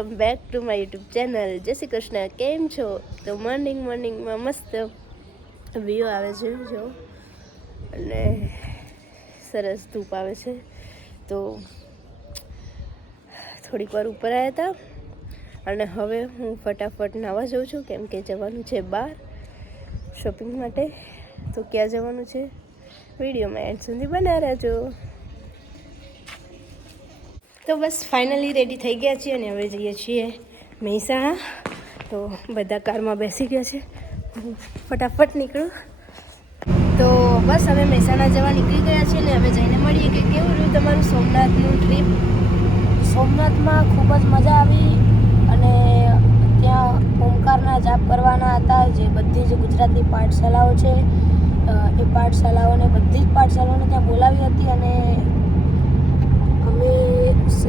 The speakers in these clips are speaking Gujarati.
Welcome back to my YouTube channel. જય શ્રી કૃષ્ણ. કેમ છો? તો મોર્નિંગમાં મસ્ત વ્યૂ આવે છે જો, અને સરસ ધૂપ આવે છે. તો થોડીક વાર ઉપર આવ્યા હતા અને હવે હું ફટાફટ નાહવા જાઉં છું, કેમ કે જવાનું છે બહાર શોપિંગ માટે. તો ક્યાં જવાનું છે વિડીયોમાં એન્ડ સુધી બન્યા રહેજો. તો બસ ફાઇનલી રેડી થઈ ગયા છીએ અને હવે જઈએ છીએ મહેસાણા. તો બધા કારમાં બેસી ગયા છે, હું ફટાફટ નીકળું. તો બસ હવે મહેસાણા જવા નીકળી ગયા છીએ ને હવે જઈને મળીએ કે કેવું રહ્યું તમારું સોમનાથનું ટ્રીપ. સોમનાથમાં ખૂબ જ મજા આવી અને ત્યાં ઓમકારના જાપ કરવાના હતા. જે બધી જ ગુજરાતી પાઠશાલાઓ છે એ પાઠશાલાઓને બધી જ પાઠશાલાઓને ત્યાં બોલાવી હતી અને અમે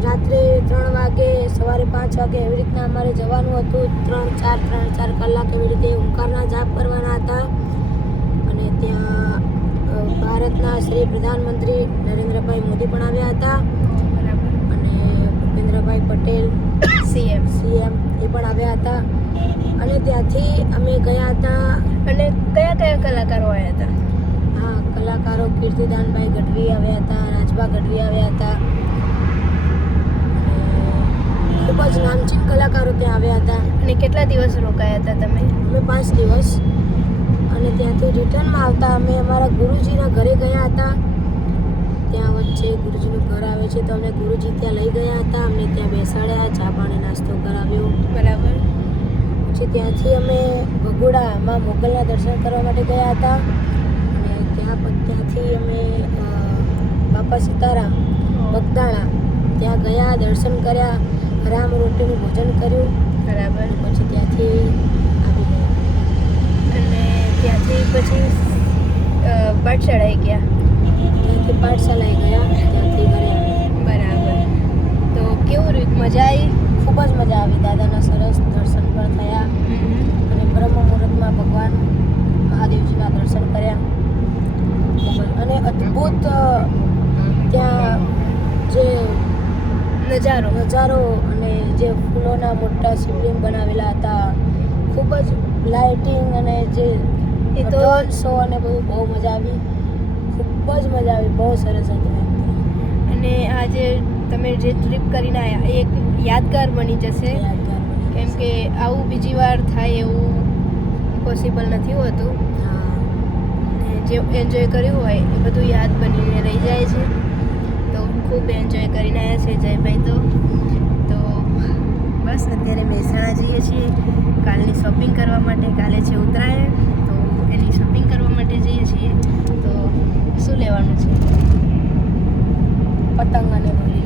રાત્રે 3 વાગે સવારે 5 વાગે એવી રીતના અમારે જવાનું હતું. 3-4 કલાક એવી રીતે ઓમકારના જાપ કરવાના હતા. અને ત્યાં ભારતના શ્રી પ્રધાનમંત્રી નરેન્દ્રભાઈ મોદી પણ આવ્યા હતા અને ભૂપેન્દ્રભાઈ પટેલ સીએમ એ પણ આવ્યા હતા. અને ત્યાંથી અમે ગયા હતા. અને કયા કલાકારો આવ્યા હતા? હા, કલાકારો કીર્તિદાનભાઈ ગઢવી આવ્યા હતા, રાજભા ગઢવી આવ્યા હતા. ખૂબ જ નામચીન કલાકારો ત્યાં આવ્યા હતા. અને કેટલા દિવસ રોકાયા હતા તમે? અમે 5 દિવસ. અને ત્યાંથી રિટર્નમાં આવતા અમે અમારા ગુરુજીના ઘરે ગયા હતા. ત્યાં વચ્ચે ગુરુજીનું ઘર આવે છે તો અમને ગુરુજી ત્યાં લઈ ગયા હતા. અમને ત્યાં બેસાડ્યા, ચા પાણી નાસ્તો કરાવ્યો. બરાબર. પછી ત્યાંથી અમે ભગોડામાં મોગલના દર્શન કરવા માટે ગયા હતા. અને ત્યાંથી અમે બાપા સીતારામ બગદાણા ત્યાં ગયા, દર્શન કર્યા, રામ રોટીનું ભોજન કર્યું. બરાબર. પછી ત્યાંથી આવી ગયા અને ત્યાંથી પછી પાઠશાળાએ ગયા. ત્યાંથી પાઠશાલાએ ગયા, ત્યાંથી ઘરે આવ્યા. બરાબર. તો કેવું રહ્યું? મજા આવી? ખૂબ જ મજા આવી. દાદાના સરસ દર્શન પણ થયા અને બ્રહ્મ મુહૂર્તમાં ભગવાન મહાદેવજીના દર્શન કર્યા. અને અદ્ભુત ત્યાં જે નજારો અને જે ફૂલોના મોટા શિવલિંગ બનાવેલા હતા, ખૂબ જ લાઇટિંગ અને જે એ તો શો અને બધું બહુ મજા આવી. ખૂબ જ મજા આવી, બહુ સરસ હતું. અને આજે તમે જે ટ્રીપ કરીને આવ્યા એ એક યાદગાર બની જશે, કેમ કે આવું બીજી વાર થાય એવું પોસિબલ નથી હોતું. અને જે એન્જોય કર્યું હોય એ બધું યાદ બનીને રહી જાય છે. તો ખૂબ એન્જોય કરીને આવ્યા છે જયભાઈ. તો બસ અત્યારે મહેસાણા જઈએ છીએ કાલની શોપિંગ કરવા માટે. કાલે છે ઉત્તરાયણ, તો એની શોપિંગ કરવા માટે જઈએ છીએ. તો શું લેવાનું છે? પતંગ અને દોરી.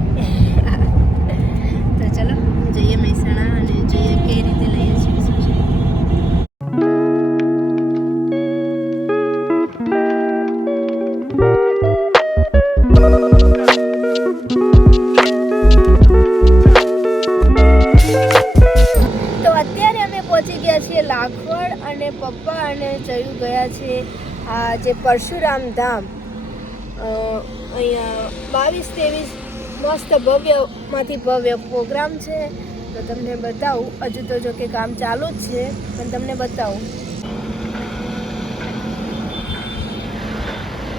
તો ચલો જઈએ મહેસાણા અને જોઈએ કઈ રીતે લઈએ છીએ શું છે. તો અત્યારે અમે પહોંચી ગયા છીએ લાખવડ અને પપ્પા અને જયું ગયા છે આ જે પરશુરામ ધામ. અહીંયા 22-23 મસ્ત ભવ્યમાંથી ભવ્ય પ્રોગ્રામ છે. તો તમને બતાવું. હજુ તો જો કે કામ ચાલુ જ છે, પણ તમને બતાવું.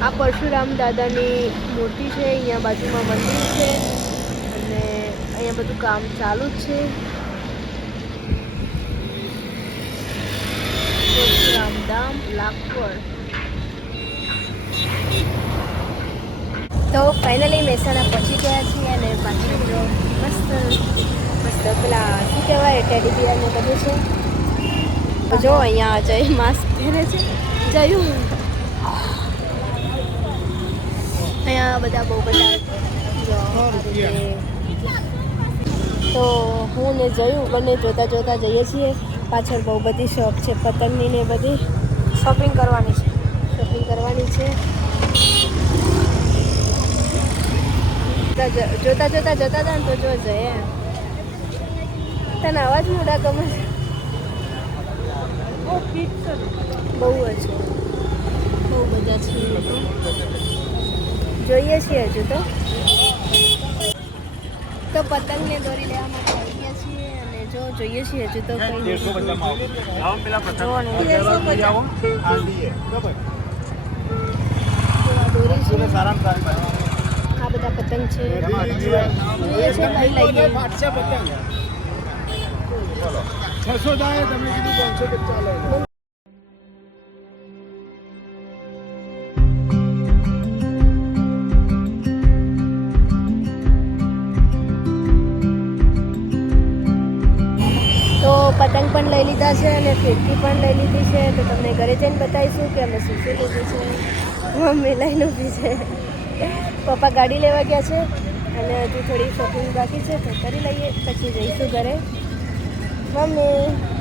આ પરશુરામ દાદાની મૂર્તિ છે, અહીંયા બાજુમાં મંદિર છે અને અહીંયા બધું કામ ચાલુ જ છે. પરશુરામ ધામ લાખવડ. તો ફાઇનલી મહેસાણા પહોંચી ગયા છીએ અને પાછળ જો મસ્ત પેલા શું કહેવાય ટેડી બિયર ને બધું છે. જો અહીંયા જય માસ્ક પહેરે છે જયું. અહીંયા બધા બહુ બધા તો હું ને જયું બંને જોતા જઈએ છીએ. પાછળ બહુ બધી શોપ છે પતંગની ને બધી. શોપિંગ કરવાની છે. જોતા જતા ને તો જો જઈએ. તને અવાજ મોડા ગમે છે? બહુ જ બહુ બધા છે લોકો. જોઈએ છીએ હજુ તો પતંગને દોરી લેવા માટે આવી ગયા છીએ. જો જોઈએ છીએ હજુ તો કંઈ જો ને દોરી છે આ બધા પતંગ છે જોઈએ છે ભાઈ લઈએ 600 જાય તમે કીધું 500 ચાલે તો પતંગ પણ લઈ લીધા છે અને ફિરકી પણ લઈ લીધી છે તો તમને ઘરે જઈને બતાવીશું કે અમે શું શું લીધું છે મમ્મી લઈને ઊભી છે પપ્પા ગાડી લેવા ગયા છે અને હજુ થોડી શોપિંગ બાકી છે તો કરી લઈએ પછી જઈશું ઘરે મમ્મી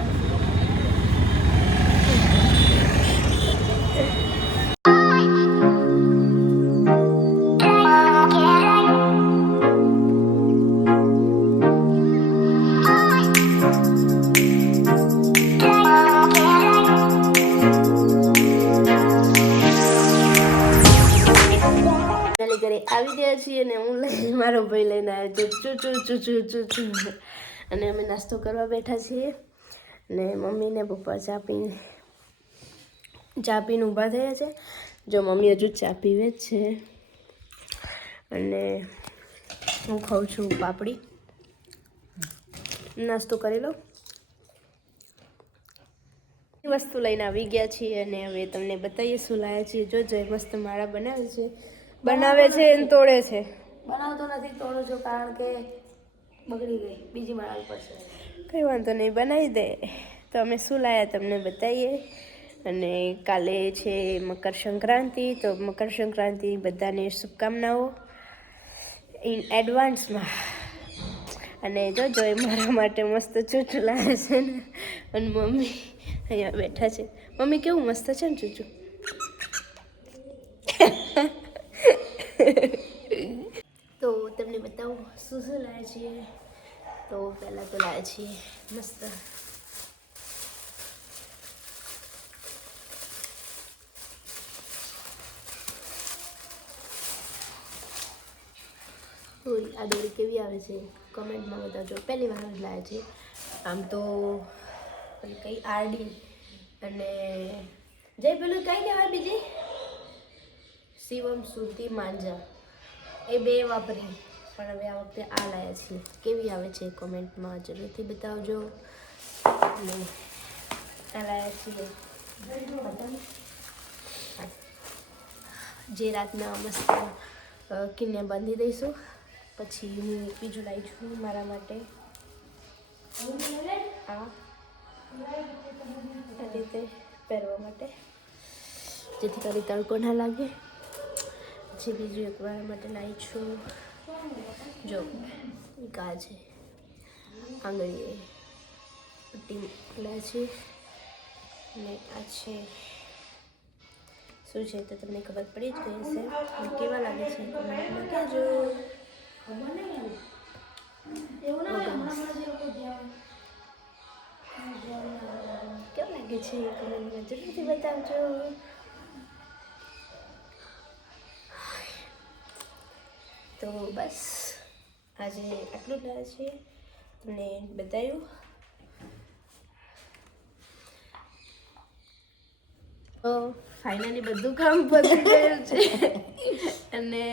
ઘરે આવી ગયા છીએ અને હું લઈને મારો ભાઈ લઈને આવ્યો ચૂ અને અમે નાસ્તો કરવા બેઠા છીએ ને મમ્મી ને પપ્પા ચા પીને ઊભા થયા છે જો મમ્મી હજુ ચા પીવે જ છે અને હું ખાઉં છું પાપડી નાસ્તો કરી લો વસ્તુ લઈને આવી ગયા છીએ અને હવે તમને બતાવીએ શું લાવ્યા છીએ જો મસ્ત માળા બનાવે છે અને તોડે છે બનાવતો નથી તોડું છું કારણ કે બગડી ગઈ બીજી બનાવવી પડશે કંઈ વાંધો નહીં બનાવી દે તો અમે શું લાવ્યા તમને બતાવીએ અને કાલે છે મકર સંક્રાંતિ તો મકર સંક્રાંતિ બધાને શુભકામનાઓ ઇન એડવાન્સમાં અને જો એ મારા માટે મસ્ત ચૂચું લાવે છે ને અને મમ્મી અહીંયા બેઠા છે મમ્મી કેવું મસ્ત છે ને ચૂચું તો તમને બતાવું શું શું લાવ્યા છીએ તો પહેલાં તો લાવ્યા છીએ મસ્ત આ દોરી કેવી આવે છે કમેન્ટમાં બતાવજો પહેલી વાર જ લાવ્યા છે આમ તો કઈ આરડી અને જય પેલું કઈ કહેવાય બીજી શિવમ સુરતી માંજા એ બે વાપરી પણ હવે આ વખતે આ લાવ્યા છીએ કેવી આવે છે કોમેન્ટમાં જરૂરથી બતાવજો અને આ લાવ્યા છીએ પતંગ જે રાતના મસ્ત કિન્ને બાંધી દઈશું પછી હું બીજું લાવી છું મારા માટે આ રીતે પહેરવા માટે જેથી કરી તડકો ના લાગે પછી બીજું એક મારા માટે લાવી છું જો ગા છે આંગળીએ પટ્ટી લે છે અને આ છે શું છે તો તમને ખબર પડી જ ગઈ હશે અને કેવા લાગે છે કમેન્ટમાં કહેજો કેવું લાગે છે કમેન્ટમાં જરૂરથી બતાવજો તો બસ આજે આટલું જ લાવે છે તમને બતાવ્યું તો ફાઇનલી બધું કામ પતી ગયું છે અને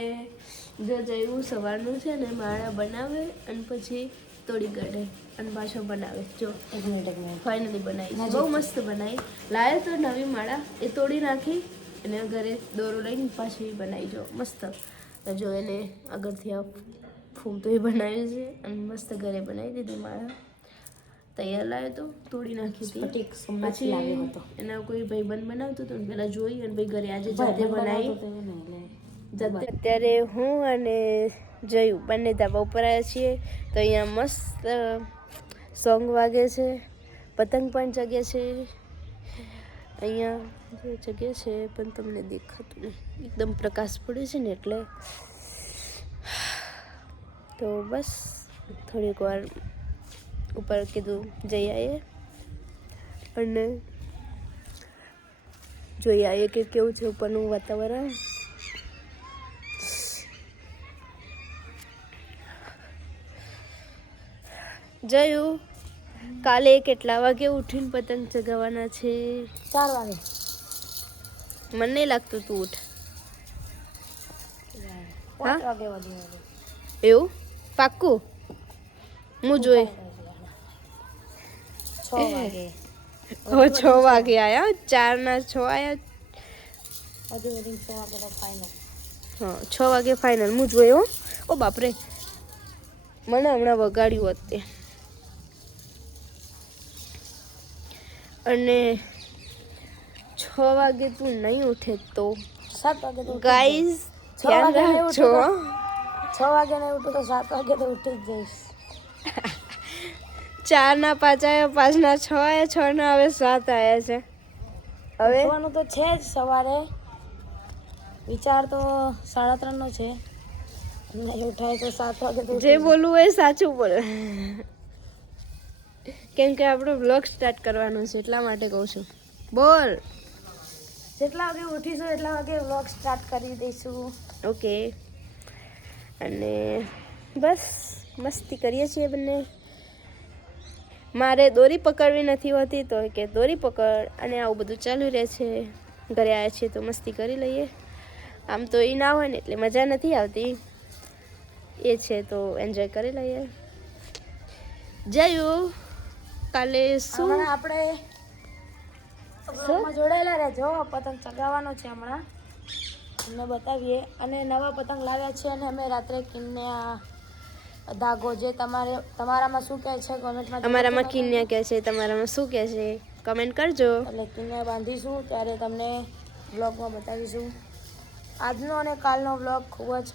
જો જયું સવારનું છે ને માળા બનાવે અને પછી તોડી કાઢે અને પાછો બનાવે જો એક મિનિટ ફાઇનલી બનાવી બહુ મસ્ત બનાવી લાવે તો નવી માળા એ તોડી નાખી અને ઘરે દોરો લઈને પાછી બનાવી જો મસ્ત જો એને આગળથી આ ફૂમતો એ બનાવ્યું છે અને મસ્ત ઘરે બનાવી દીધી માળા તૈયાર લાવ્યો તો તોડી નાખી હતી પછી એના કોઈ ભાઈબંધ બનાવતો હતો ને પેલા જોઈ અને ભાઈ ઘરે આજે જાતે બનાવી અત્યારે હું અને જયું બંને ધાબા ઉપર આવ્યા છીએ તો અહીંયા મસ્ત સોંગ વાગે છે પતંગ પણ જગે છે અહીંયા જે જગ્યા છે પણ તમને દેખાતું નહીં એકદમ પ્રકાશ પડે છે ને એટલે તો બસ થોડીક વાર ઉપર કીધું જઈ આવીએ અને જોઈ આવીએ કે કેવું છે ઉપરનું વાતાવરણ જયું કાલે કેટલા વાગે ઉઠીને પતંગ ચગાવવાના છે? 4 વાગે. મને નહીં લાગતું તું ઉઠ. 5 વાગે વધી વાગે. એવું પાક્કું? હું જોઈ 6 વાગે. હવે 6 વાગે આયા, 4 ના 6 આયા. વધી 6 વાગે તો ફાઇનલ. હા 6 વાગે ફાઇનલ. હું જોયો. ઓ બાપરે, મને હમણાં વગાડ્યું હોત તે. અને 6 વાગે તું નહીં ઉઠે તો 7 વાગે તો ગાઈઝ 6 વાગે ધ્યાન નહીં રાખજો. ઉઠું 6 વાગે નહીં ઉઠું તો 7 વાગે તો ઉઠી જ જઈશ. 4 ના 5 આયા, 5 ના 6 આયા, 6 ના હવે 7 આયા છે. હવે ઉઠવાનું તો છે જ સવારે. વિચાર તો 3:30 નો છે. નહીં ઉઠાય તો 7 વાગે તો જે બોલવું એ સાચું બોલે, કેમ કે આપણો બ્લોગ સ્ટાર્ટ કરવાનો છે એટલા માટે કહું છું. બોલ. જેટલા વાગે ઉઠીશું એટલા વાગે વ્લોગ સ્ટાર્ટ કરી દઈશું. ઓકે. અને બસ મસ્તી કરીએ છીએ બંને. મારે દોરી પકડવી નથી હોતી તો કે દોરી પકડ, અને આવું બધું ચાલુ રહે છે. ઘરે આવ્યા છીએ તો મસ્તી કરી લઈએ. આમ તો એ ના હોય ને એટલે મજા નથી આવતી, એ છે તો એન્જોય કરી લઈએ. જયું કાલે શું હમણાં આપણે વ્લોગમાં જોડાયેલા રહેજો. પતંગ ચગાવવાનો છે હમણાં, તમને બતાવીએ. અને નવા પતંગ લાવ્યા છે અને અમે રાત્રે કિન્ને આ ધાગો જે તમારામાં શું કહે છે કોમેન્ટમાં. અમારામાં કિન્યા કહે છે, તમારામાં શું કહે છે કમેન્ટ કરજો. એટલે કિન્ને બાંધીશું ત્યારે તમને વ્લોગમાં બતાવીશું. આજનો અને કાલનો વ્લોગ ખૂબ જ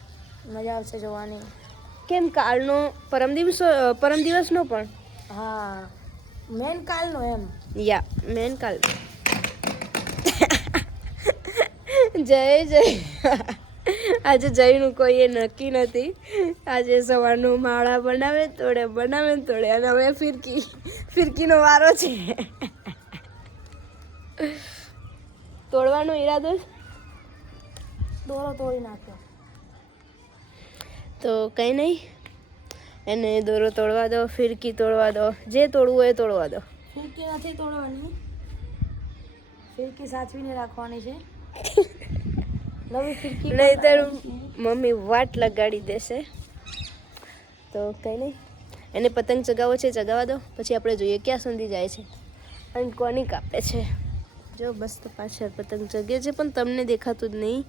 મજા આવશે જોવાની. કેમ કાલનો પરમ દિવસનો પણ? હા, મેન કાલનો એમ. યા મેન કાલ. જય આજે જયનું કોઈ એ નક્કી નથી. આજે સવારનું માળા બનાવે તોડે અને હવે ફિરકીનો વારો છે. તોડવાનો ઈરાદો છે. દોરો તોડી નાખ્યો તો કંઈ નહીં, એને દોરો તોડવા દો, ફિરકી તોડવા દો, જે તોડવું હોય એ તોડવા દો. ફિરકી નથી તોડવાની, ફિરકી સાચવીને રાખવાની છે. નવી ફિરકી નહીંતર મમ્મી વાટ લગાડી દેશે. તો કંઈ નહીં, એને પતંગ ચગાવો છે ચગાવવા દો, પછી આપણે જોઈએ ક્યાં સુધી જાય છે અને કોની કાપે છે. જો બસ તો પાછળ પતંગ ચગે છે પણ તમને દેખાતું જ નહીં.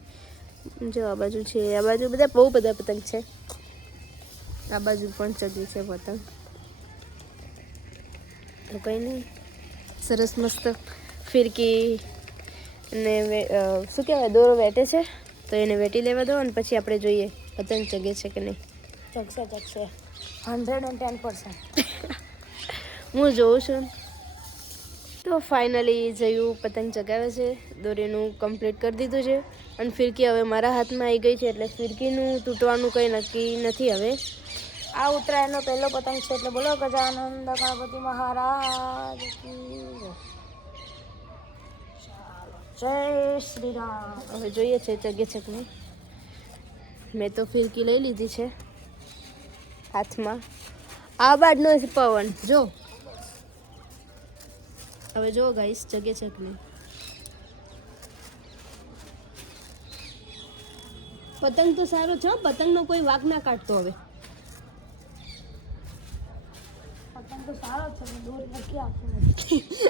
જો આ બાજુ છે, આ બાજુ બહુ બધા પતંગ છે. આ બાજુ પણ ચગે છે પતંગ. તો કંઈ નહીં, સરસ મસ્ત ફિરકી ને શું કહેવાય દોરો વેટે છે તો એને વેટી લેવા દો, અને પછી આપણે જોઈએ પતંગ ચગે છે કે નહીં. ચગશે 110%. હું જોઉં છું. તો ફાઇનલી જયું પતંગ ચગાવે છે, દોરીનું કમ્પ્લીટ કરી દીધું છે, અને ફિરકી હવે મારા હાથમાં આવી ગઈ છે, એટલે ફિરકીનું તૂટવાનું કંઈ નક્કી નથી હવે. આ ઉત્તરાયણનો પહેલો પતંગ છે એટલે બોલો ગજાનંદ ગણપતિ મહારાજ કી જય શ્રી રામ. હવે જોઈએ છે ચગે છે કે નહીં. મેં તો ફિરકી લઈ લીધી છે હાથમાં. આ બાજનો પવન જો, હવે જો ગાઈસ ચગે છે કે નહીં. પતંગ તો સારો છે, પતંગનો કોઈ વાગ ના કાઢતો. હવે પતંગ તો સારો છે પણ દોરી નથી આપતું.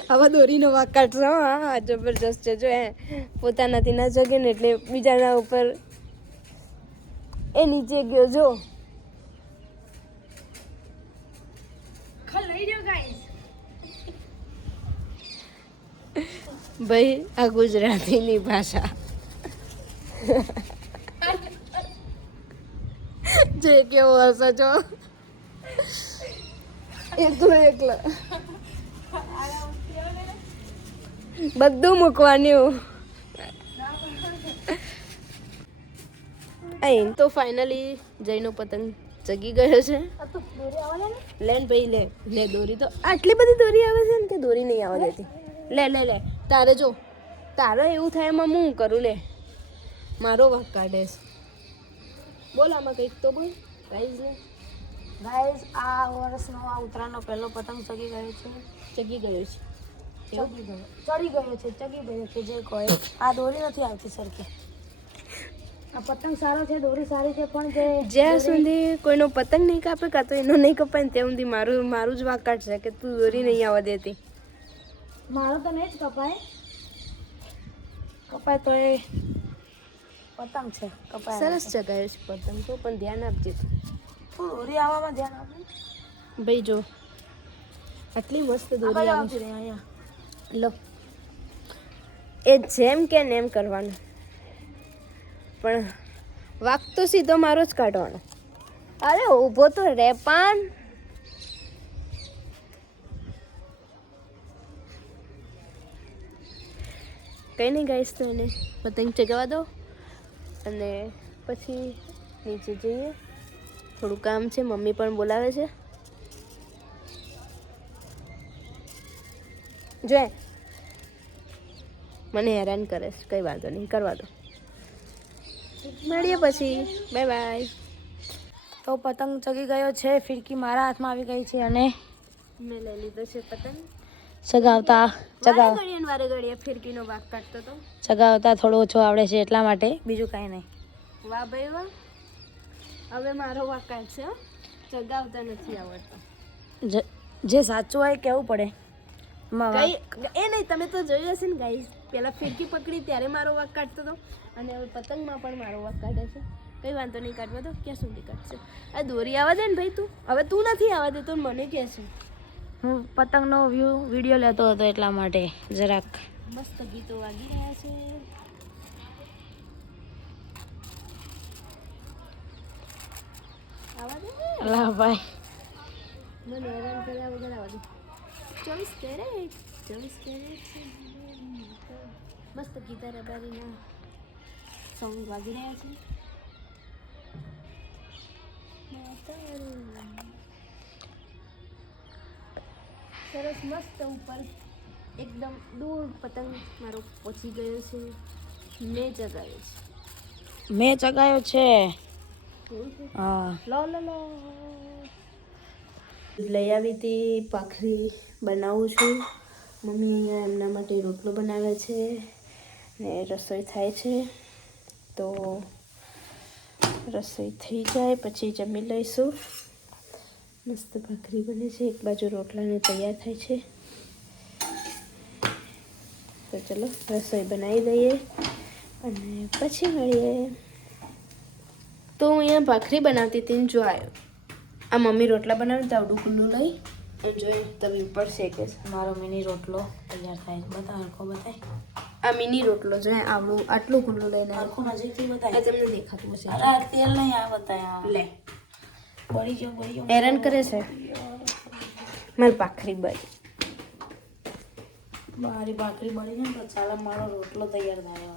હવે દોરીનો વાગ કાઢશો. હા જબરજસ્ત છે. જો પોતાનાથી ના જગે ને એટલે બીજાના ઉપર એ નીચે ગયો. જો ભાઈ આ ગુજરાતીની ભાષા જે કેવો હશે જો એકલો બધું મૂકવાનું. અહીં તો ફાઇનલી જયનો પતંગ ચગી ગયો છે. લેન ભાઈ લે દોરી. તો આટલી બધી દોરી આવે છે ને કે દોરી નહીં આવવા દેતી. લે તારે જો તારે એવું થાય એમાં હું કરું. લે મારો વાંક કાઢે છે. બોલ આમાં કંઈક તો બોલ ગાઈઝ ને. ગાઈસ આ વર્ષનો આ ઉત્તરાયણનો પહેલો પતંગ ચગી ગયો છે. ચગી ગયો છે. ચડી ગયો છે ચગી ગયો છે જે કહે. આ દોરી નથી આવતી સરખી. આ પતંગ સારો છે, દોરી સારી છે, પણ જે જ્યાં સુધી કોઈનો પતંગ નહીં કાપે કાં તો એનો નહીં કપાય ને ત્યાં સુધી મારું જ વાકાટ છે કે તું દોરી નહીં આવવા દેતી. મારો તો નહીં જ કપાય. કપાય તો એ પતંગ છે કપાય. સરસ ચગાયો છે પતંગ તો, પણ ધ્યાન આપજે તું. તું દોરી આવવામાં ધ્યાન આપે. ભાઈ જો આટલી મસ્ત દોરી આવી આવતી રહે અહીંયા. લો એ જેમ કે ને એમ કરવાનું, પણ વાક તો સીધો મારો જ કાઢવાનો. અરે ઊભો તો રે પાન. કંઈ નહીં ગાઈશ, તો એને પતંગ ચગાવવા દો અને પછી નીચે જઈએ. થોડું કામ છે, મમ્મી પણ બોલાવે છે. જો મને હેરાન કરે છે, કંઈ વાંધો નહીં, કરવા દો. મળીએ પછી, બાય બાય. તો પતંગ ચગી ગયો છે, ફિરકી મારા હાથમાં આવી ગઈ છે અને મેં લઈ લીધો છે પતંગ. ચગાવતા વારે ઘડીએ ફિરકીનો વાગ કાઢતો તો. ચગાવતા થોડો ઓછો આવડે છે એટલા માટે, બીજું કાંઈ નહીં. વાહ ભાઈ વાહ. હવે મારો વાગ કાઢશે હો. ચગાવતા નથી આવડતું. જે સાચું હોય કહેવું પડે. કઈ એ નહીં, તમે તો જોયું હશે ને ગાઈસ, પેલા ફિરકી પકડી ત્યારે મારો વાગ કાઢતો હતો અને હવે પતંગમાં પણ મારો વાગ કાઢે છે. કંઈ વાંધો નહીં, કાઢવા દો. ક્યાં સુધી કાઢશે? આ દોરી આવવા દે ને ભાઈ. તું હવે તું નથી આવવા દેતો ને મને કહે છે. હું પતંગનો વિડીયો લેતો હતો એટલા માટે જરાક. મસ્ત ગીતો વાગી રહ્યા છે. આવવા દે ને. અલા ભાઈ મને હેરાન કર્યા વગર આવવા દે. 24 કેરેટ છે. મસ્ત ગીતા રબારીના સોંગ વાગી રહ્યા છે. સરસ મસ્ત ઉપર એકદમ દૂર પતંગ મારો પહોંચી ગયો છે. મેં ચગાવ્યો છે. મેં ચગાયો છે. હા લો લઈ આવી હતી ભાખરી બનાવું છું. મમ્મી અહીંયા એમના માટે રોટલો બનાવે છે ને રસોઈ થાય છે. તો રસોઈ થઈ જાય પછી જમી લઈશું. મસ્ત ભાખરી બને છે, એક બાજુ રોટલાને તૈયાર થાય છે. તો ચલો રસોઈ બનાવી દઈએ અને પછી મળીએ. તો હું અહીંયા ભાખરી બનાવતી હતી ને જો આવ્યો આ મમ્મી રોટલા બનાવે તો આવડું ખુલ્લું લઈ અને જોઈ તવી ઉપર શેકે છે. મારો મિની રોટલો તૈયાર થાય છે. બતા હરખો બતાય. આ મિની રોટલો જો આવડું આટલું ખુલ્લું લઈને હરખો નજીકથી આ બતાય. તમને દેખાતું હશે. અરે તેલ નહીં આ બતાય. લે બળી ગયો. હેરાન કરે છે મારી ભાખરી બળી. મારી ભાખરી બળી ને તો ચાલો મારો રોટલો તૈયાર થાય.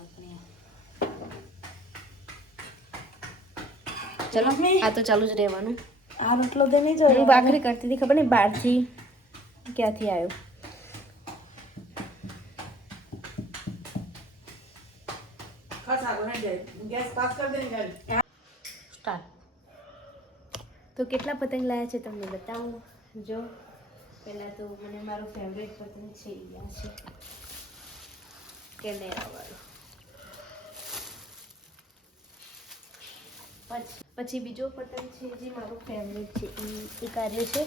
ચલો આ તો ચાલુ જ રહેવાનું. આ રોટલો તો નહીં હું જોયો. ભાખરી કરતી હતી, ખબર નહીં બહારથી ક્યાંથી આવ્યો. સ્ટાર્ટ. તો કેટલા પતંગ લાવ્યા છે તમને બતાવું. જો પહેલાં તો મને મારો ફેવરેટ પતંગ છે આ છે કેમેરાવાળો. પછી બીજો પતંગ છે જે મારો ફેવરેટ છે એ કાર્ય છે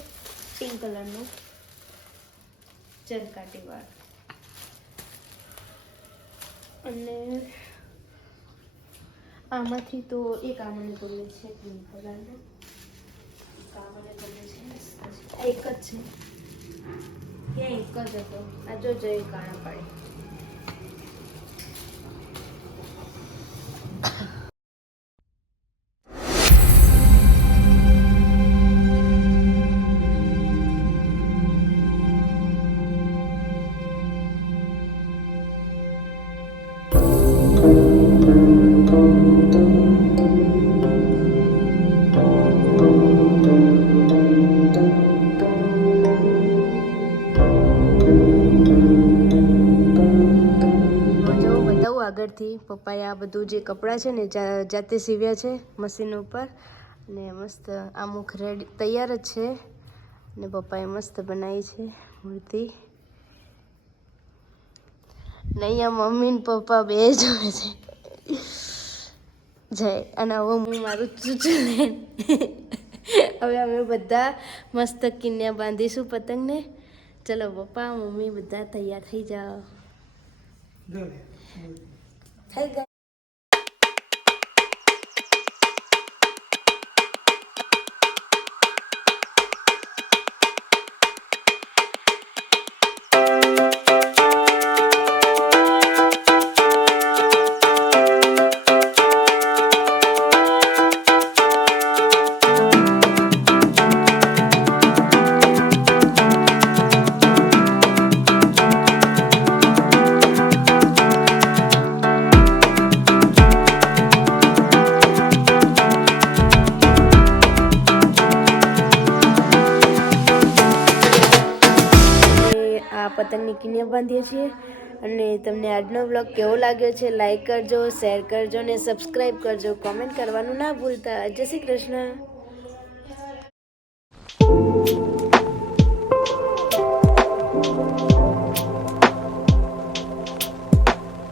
પિંક કલરનો ચરકાટીવાળો. અને આમાંથી તો એક આ મને ગમે છે પિંક કલરનો. આ મને ગમે છે. આ એક જ છે. ક્યાં એક જ હતો. આ જો એ કાણા પાડે. આગળથી પપ્પાએ આ બધું જે કપડાં છે ને જાતે સીવ્યા છે મશીન ઉપર. ને મસ્ત આ મુખ રેડી તૈયાર જ છે ને પપ્પાએ મસ્ત બનાવી છે મૂર્તિ ને અહીંયા મમ્મી ને પપ્પા બે જોવે છે જય અને હવે હું મારું ચૂચું લઈને હવે અમે બધા મસ્ત કિન્યા બાંધીશું પતંગને ચલો પપ્પા મમ્મી બધા તૈયાર થઈ જાઓ થઈ ગઈ પતંગની કિન્યા બાંધીએ છીએ અને તમને આજનો બ્લોગ કેવો લાગ્યો છે લાઈક કરજો શેર કરજો ને સબસ્ક્રાઈબ કરજો કોમેન્ટ કરવાનું ના ભૂલતા જય શ્રી કૃષ્ણ